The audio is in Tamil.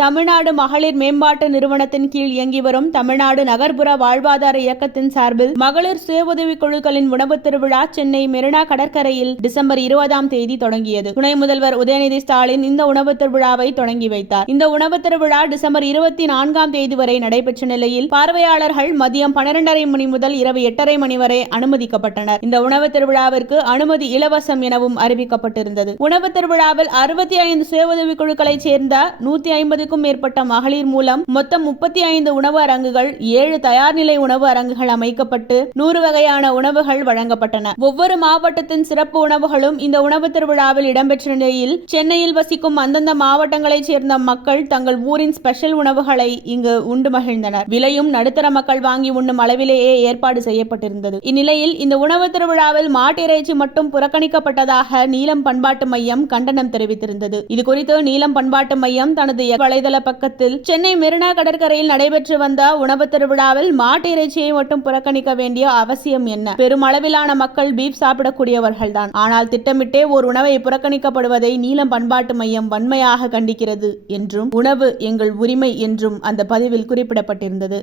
தமிழ்நாடு மகளிர் மேம்பாட்டு நிறுவனத்தின் கீழ் இயங்கி வரும் தமிழ்நாடு நகர்ப்புற வாழ்வாதார இயக்கத்தின் சார்பில் மகளிர் சுய உதவிக் குழுக்களின் உணவு திருவிழா சென்னை மெரினா கடற்கரையில் டிசம்பர் 20ஆம் தேதி தொடங்கியது. துணை முதல்வர் உதயநிதி ஸ்டாலின் இந்த உணவு திருவிழாவை தொடங்கி வைத்தார். இந்த உணவு திருவிழா டிசம்பர் 24ஆம் தேதி வரை நடைபெற்ற நிலையில் பார்வையாளர்கள் மதியம் 12:30 மணி முதல் இரவு 8:30 மணி வரை அனுமதிக்கப்பட்டனர். இந்த உணவு திருவிழாவிற்கு அனுமதி இலவசம் எனவும் அறிவிக்கப்பட்டிருந்தது. உணவு திருவிழாவில் 65 சுய உதவிக் குழுக்களைச் சேர்ந்த 150 மேற்பட்ட மகளிர் மூலம் மொத்தம் 35 உணவு அரங்குகள், 7 தயார்நிலை உணவு அரங்குகள் அமைக்கப்பட்டு 100 வகையான உணவுகள் வழங்கப்பட்டன. ஒவ்வொரு மாவட்டத்தின் சிறப்பு உணவுகளும் இந்த உணவு திருவிழாவில் இடம்பெற்ற நிலையில் சென்னையில் வசிக்கும் அந்தந்த மாவட்டங்களைச் சேர்ந்த மக்கள் தங்கள் ஊரின் ஸ்பெஷல் உணவுகளை இங்கு உண்டு மகிழ்ந்தனர். விலையும் நடுத்தர மக்கள் வாங்கி உண்ணும் அளவிலேயே ஏற்பாடு செய்யப்பட்டிருந்தது. இந்நிலையில் இந்த உணவு திருவிழாவில் மாட்டிறைச்சி மட்டும் புறக்கணிக்கப்பட்டதாக நீலம் பண்பாட்டு மையம் கண்டனம் தெரிவித்திருந்தது. இதுகுறித்து நீலம் பண்பாட்டு மையம் தனது வலைதள பக்கத்தில் சென்னை மெரினா கடற்கரையில் நடைபெற்று வந்த உணவு திருவிழாவில் மாட்டு இறைச்சியை மட்டும் புறக்கணிக்க வேண்டிய அவசியம் என்ன? பெருமளவிலான மக்கள் பீஃப் சாப்பிடக்கூடியவர்கள்தான். ஆனால் திட்டமிட்டே ஒரு உணவை புறக்கணிக்கப்படுவதை நீலம் பண்பாட்டு மையம் வன்மையாக கண்டிக்கிறது என்றும், உணவு எங்கள் உரிமை என்றும் அந்த பதிவில் குறிப்பிடப்பட்டிருந்தது.